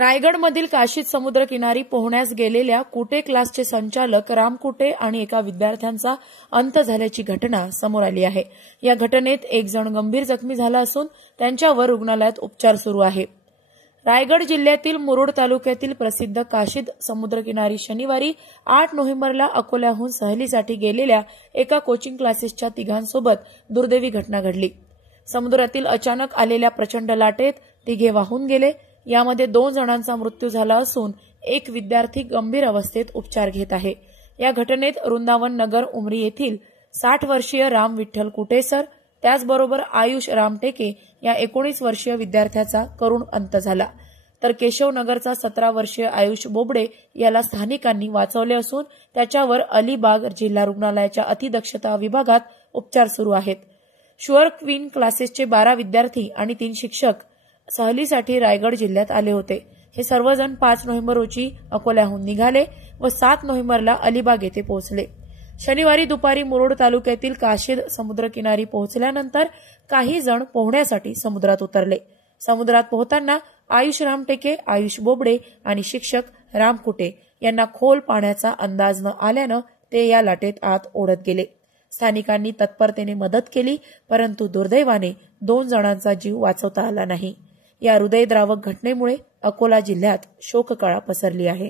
रायगडमधील काशीद समुद्रकिनारी पोहण्यास गेलेल्या कुटे क्लासचे संचालक राम कुटे आणि एका विद्यार्थ्यांचा अंत झाल्याची घटना समोर आली आहे। या घटनेत एक जण गंभीर जखमी झाला असून त्यांच्यावर रुग्णालयात उपचार सुरू आहे। रायगड जिल्ह्यातील मुरुड तालुक्यातील प्रसिद्ध काशीद समुद्रकिनारी शनिवारी 8 नोव्हेंबरला अकोल्याहून सहलीसाठी गेलेल्या एका कोचिंग क्लासेसच्या तिघांसोबत दुर्दैवी घटना घडली। समुद्रातील अचानक आलेल्या प्रचंड लाटेत तिघे वाहून गेले। यामध्ये 2 जणांचा मृत्यू झाला असून एक विद्यार्थी गंभीर अवस्थेत उपचार घेत आहे। या घटनेत वृंदावन नगर उमरी येथील 60 वर्षीय राम विठ्ठल कुटेसर त्याचबरोबर आयुष रामटेके या 19 वर्षीय विद्यार्थ्याचा करुण अंत झाला, तर केशवनगरचा 17 वर्षीय आयुष बोबडे याला स्थानिकांनी वाचवले असून त्याच्यावर अलिबाग जिल्हा रुग्णालयाच्या अतिदक्षता विभागात उपचार सुरू आहेत। शुअर क्वीन क्लासेसचे 12 विद्यार्थी आणि 3 शिक्षक सहलीसाठी रायगड जिल्ह्यात आले होते। हे सर्वजण 5 नोव्हेंबर रोजी अकोल्याहून निघाले व 7 नोव्हेंबरला अलिबाग येथे पोहोचले। शनिवारी दुपारी मुरुड तालुक्यातील काशीद समुद्रकिनारी पोहोचल्यानंतर काही जण पोहण्यासाठी समुद्रात उतरले। समुद्रात पोहताना आयुष रामटेके, आयुष बोबडे आणि शिक्षक राम कुटे यांना खोल पाण्याचा अंदाज न आल्यानं ते या लाटेत आत ओढत गेले। स्थानिकांनी तत्परतेने मदत केली, परंतु दुर्दैवाने 2 जणांचा जीव वाचवता आला नाही। या हृदयद्रावक घटनेमुळे अकोला जिल्ह्यात शोककळा पसरली आहे।